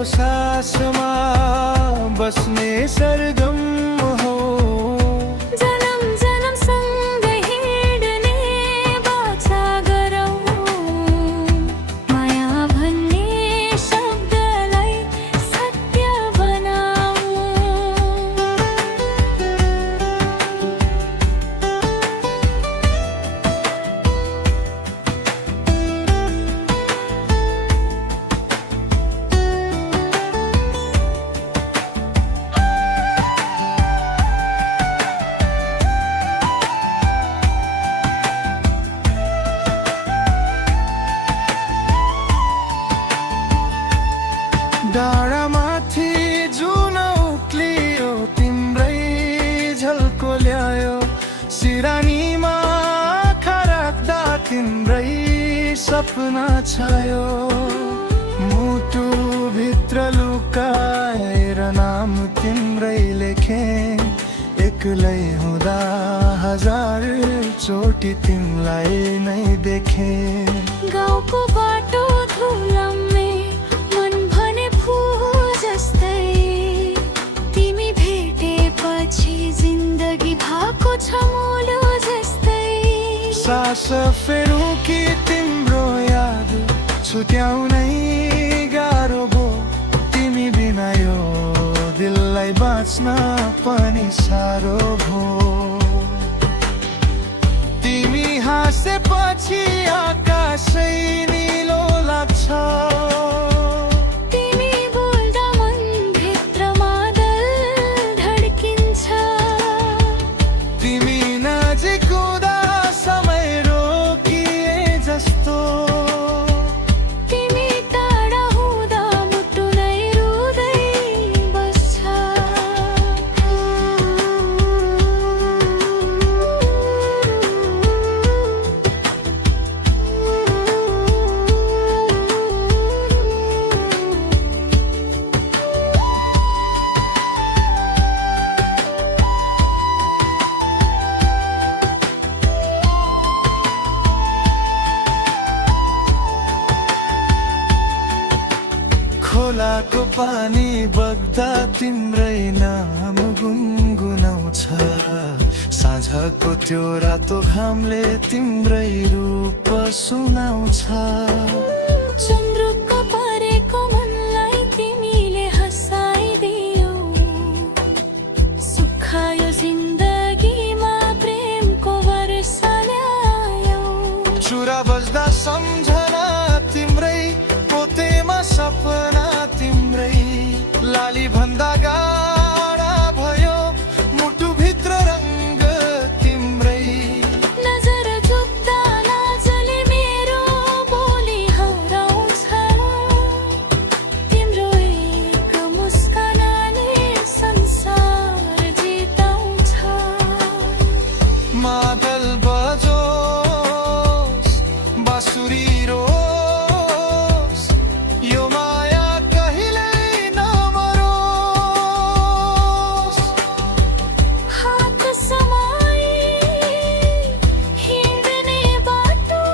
मेरो सासमा बस्ने सरगम हो। जन्म जन्म सँगै हिँड्ने बाचा गरौँ, माया भन्ने शब्दलाई सत्य बनाऊ। डाँडामाथि जुन उक्लियो तिम्रै झल्को ल्यायो, सिरानीमा आँखा राख्दा तिम्रै सपना छायो। मुटु भित्र लुकाएर नाम तिम्रै लेखे, एक्लै हुँदा हजार चोटि तिमीलाई नै देखे। गाउँको बाटो धुलाम्ने मन भने फुल जस्तै, तिमी भेटेपछि जिन्दगी भएको छ मुलो जस्तै। सास फेरौँ कि तिम्रो याद छुट्याउनै गाह्रो भो, तिमी बिना यो दिललाई बाँच्न पनि साह्रो भो। तिमी हाँसेपछि आकाशै निलो लाग्छ, तिमी बोल्दा मन भित्र मादल धड्किन्छ। तिमी नजिक हुँदा समय रोकिए जस्तो, तिमी टाढा हुँदा मुटु नै रुँदै बस्छ। खोलाको पानी बग्दा तिम्रै नाम गुनगुनाउँछ, साँझको त्यो रातो घामले तिम्रै रूप सुनाउँछ। चन्द्रको परेको मनलाई तिमीले हँसाइदियौ, सुखायो जिन्दगीमा प्रेमको वर्षा ल्यायौ। चुरा बज्दा सम्झना तिम्रै, पोतेमा सपना तिम्रै, लाली भन्दा गाढा भयो मुटु भित्र रङ्ग तिम्रै। नजर झुक्दा नाजले मेरो बोली हराउँछ, तिम्रो एक मुस्कानले संसार जिताउँछ। मादल बजोस् बाँसुरी रोस्, यो माया कहिल्यै नमरोस्। हात समाई हिँड्ने बाटो,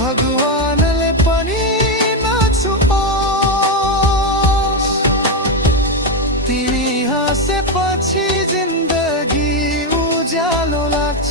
भगवानले पनि नछुओस्। तिमी हाँसेपछि जिन्दगी उज्यालो लाग्छ।